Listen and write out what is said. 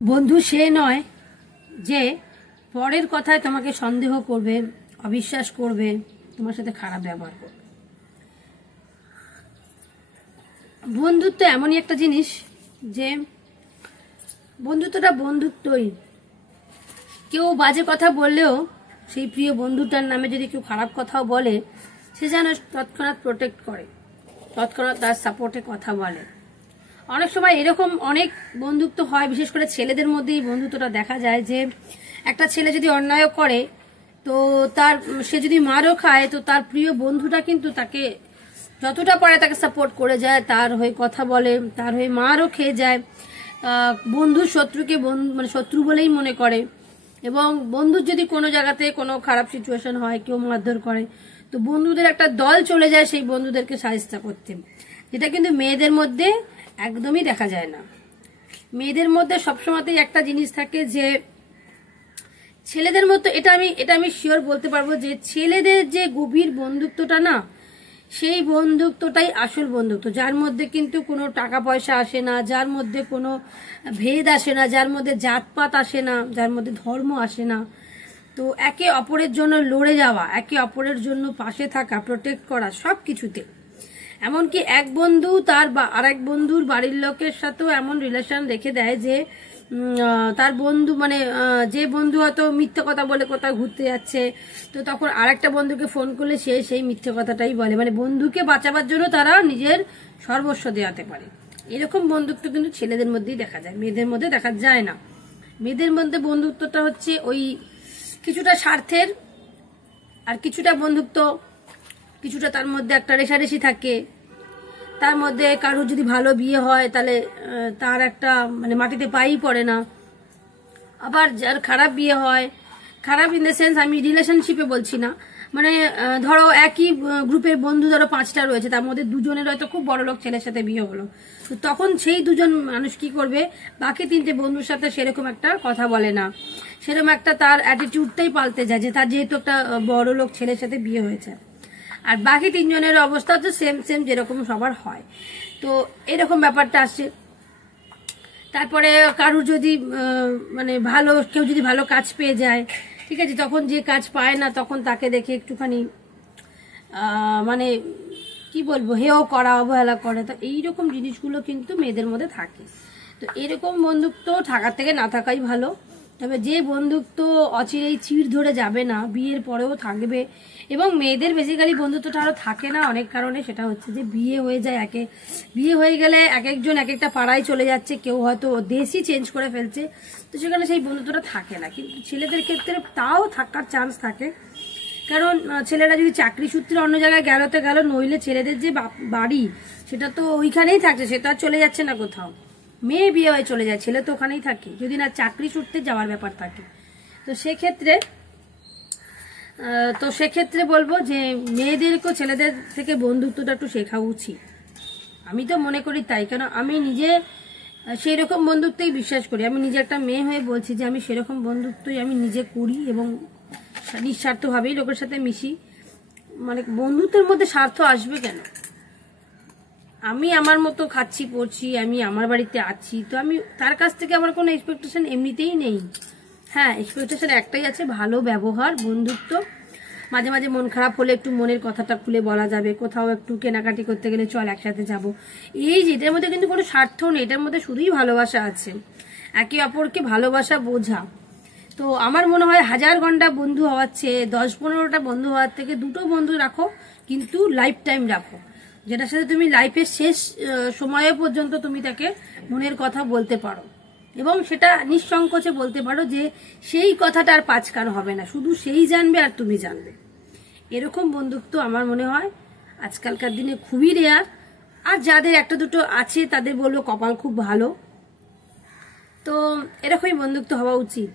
বন্ধু সে নয় যে পরের কথায় তোমাকে সন্দেহ করবে, অবিশ্বাস করবে, তোমার সাথে খারাপ ব্যবহার করবে। বন্ধুত্ব এমনই একটা জিনিস যে বন্ধুত্বটা বন্ধুত্বই। কেউ বাজে কথা বললেও সেই প্রিয় বন্ধুটার নামে যদি কেউ খারাপ কথাও বলে, সে যেন তৎক্ষণাৎ প্রোটেক্ট করে, তৎক্ষণাৎ তার সাপোর্টে কথা বলে। অনেক সময় এরকম অনেক বন্ধুত্ব হয়, বিশেষ করে ছেলেদের মধ্যেই বন্ধুত্বটা দেখা যায় যে একটা ছেলে যদি অন্যায় করে তো সে যদি মারও খায় তো তার প্রিয় বন্ধুটা কিন্তু তাকে যতটা পারে তাকে সাপোর্ট করে যায়, তার হয়ে কথা বলে, তার হয়ে মারও খেয়ে যায়। বন্ধু শত্রুকে মানে শত্রু বলেই মনে করে। এবং বন্ধুর যদি কোনো জায়গাতে কোনো খারাপ সিচুয়েশন হয়, কেউ মারধর করে, তো বন্ধুদের একটা দল চলে যায় সেই বন্ধুদেরকে সাহায্য করতে, যেটা কিন্তু মেয়েদের মধ্যে একদমই দেখা যায় না। মেয়েদের মধ্যে সবসময়তেই একটা জিনিস থাকে যে ছেলেদের মতো, এটা আমি শিওর বলতে পারবো যে ছেলেদের যে গভীর বন্ধুত্বটা না, সেই বন্ধুত্বটাই আসল বন্ধুত্ব, যার মধ্যে কিন্তু কোনো টাকা পয়সা আসে না, যার মধ্যে কোনো ভেদ আসে না, যার মধ্যে জাতপাত আসে না, যার মধ্যে ধর্ম আসে না। তো একে অপরের জন্য লড়ে যাওয়া, একে অপরের জন্য পাশে থাকা, প্রোটেক্ট করা, সব কিছুতে। এমনকি এক বন্ধু তার আরেক বন্ধুর বাড়ির লোকের সাথেও এমন রিলেশন রেখে দেয় যে তার বন্ধু মানে যে বন্ধু হয়তো মিথ্যে কথা বলে কোথাও ঘুরতে যাচ্ছে, তো তখন আরেকটা বন্ধুকে ফোন করলে সে সেই মিথ্যে কথাটাই বলে, মানে বন্ধুকে বাঁচাবার জন্য তারা নিজের সর্বস্ব দেওয়াতে পারে। এরকম বন্ধুত্ব কিন্তু ছেলেদের মধ্যেই দেখা যায়, মেয়েদের মধ্যে দেখা যায় না। মেয়েদের মধ্যে বন্ধুত্বটা হচ্ছে ওই কিছুটা স্বার্থের, আর কিছুটা বন্ধুত্ব, কিছুটা তার মধ্যে একটা রেশারেশি থাকে। তার মধ্যে কারোর যদি ভালো বিয়ে হয় তাহলে তার একটা মানে মাটিতে পাই পড়ে না। আবার যার খারাপ বিয়ে হয়, খারাপ ইন দ্য সেন্স আমি রিলেশনশিপে বলছি না, মানে ধরো একই গ্রুপের বন্ধু ধরো 5টা রয়েছে, তার মধ্যে দুজনের হয়তো খুব বড় লোক ছেলের সাথে বিয়ে হলো, তো তখন সেই দুজন মানুষ কি করবে, বাকি 3টে বন্ধুর সাথে সেরকম একটা কথা বলে না, সেরকম একটা তার অ্যাটিটিউডটাই পাল্টে যায় যে তার যেহেতু একটা বড় লোক ছেলের সাথে বিয়ে হয়েছে। আর বাকি 3 জনের অবস্থা তো সেম সেম যেরকম সবার হয়। তো এরকম ব্যাপারটা আসছে। তারপরে কারুর যদি মানে কেউ যদি ভালো কাজ পেয়ে যায়, ঠিক আছে, তখন যে কাজ পায় না তখন তাকে দেখে একটুখানি মানে কি বলবো, হেও করা, অবহেলা করে। তো এইরকম জিনিসগুলো কিন্তু মেয়েদের মধ্যে থাকে। তো এরকম বন্ধুত্ব থাকার থেকে না থাকাই ভালো। তবে যে বন্ধুত্ব অচিরেই চিড় ধরে যাবে না, বিয়ের পরেও থাকবে। এবং মেয়েদের বেসিক্যালি বন্ধুত্বটা আরো থাকে না অনেক কারণে, সেটা হচ্ছে যে বিয়ে হয়ে যায়, বিয়ে হয়ে গেলে এক একজন এক একটা পাড়ায় চলে যাচ্ছে, কেউ হয়তো দেশই চেঞ্জ করে ফেলছে, তো সেখানে সেই বন্ধুত্বটা থাকে না। কিন্তু ছেলেদের ক্ষেত্রে তাও থাকার চান্স থাকে, কারণ ছেলেরা যদি চাকরি সূত্রে অন্য জায়গায় গেল, নইলে ছেলেদের যে বাড়ি সেটা তো ওইখানেই থাকছে, সেটা চলে যাচ্ছে না কোথাও। মেয়ে বিয়ে হয়ে চলে যায়, ছেলে তো ওখানেই থাকে, যদি না চাকরি সূত্রে যাওয়ার ব্যাপার থাকে। তো সেক্ষেত্রে বলবো যে মেয়েদেরকেও ছেলেদের থেকে বন্ধুত্বটা একটু শেখা উচিত। আমি তো মনে করি তাই, কেন আমি নিজে সেই রকম বন্ধুত্বই বিশ্বাস করি। আমি নিজে একটা মেয়ে হয়ে বলছি যে আমি সেরকম বন্ধুত্বই আমি নিজে করি এবং নিঃস্বার্থভাবেই লোকের সাথে মিশি। মানে বন্ধুত্বের মধ্যে স্বার্থ আসবে কেন? আমি আমার মতো খাচ্ছি পড়ছি, আমি আমার বাড়িতে আছি, তো আমি তার কাছ থেকে আমার কোনো এক্সপেকটেশন এমনিতেই নেই। হ্যাঁ, এক্সপেকটেশন একটাই আছে, ভালো ব্যবহার, বন্ধুত্ব। মাঝে মাঝে মন খারাপ হলে একটু মনের কথাটা খুলে বলা যাবে, কোথাও একটু কেনাকাটি করতে গেলে চল একসাথে যাব। এই যে এটার মধ্যে কিন্তু কোনো স্বার্থ নেই, এটার মধ্যে শুধুই ভালোবাসা আছে, একে অপরকে ভালোবাসা বোঝা। তো আমার মনে হয় 1000 ঘন্টা বন্ধু হওয়ার চেয়ে 10-15টা বন্ধু হওয়ার থেকে 2টো বন্ধু রাখো, কিন্তু লাইফ টাইম রাখো, যেটার সাথে তুমি লাইফের শেষ সময় পর্যন্ত তুমি তাকে মনের কথা বলতে পারো, এবং সেটা নিঃসংকোচে বলতে পারো যে সেই কথাটা আর 5 কান হবে না, শুধু সেই জানবে আর তুমি জানবে। এরকম বন্ধুত্ব আমার মনে হয় আজকালকার দিনে খুবই রেয়ার। আর যাদের একটা দুটো আছে তাদের বলবো কপাল খুব ভালো। তো এরকমই বন্ধুত্ব হওয়া উচিত।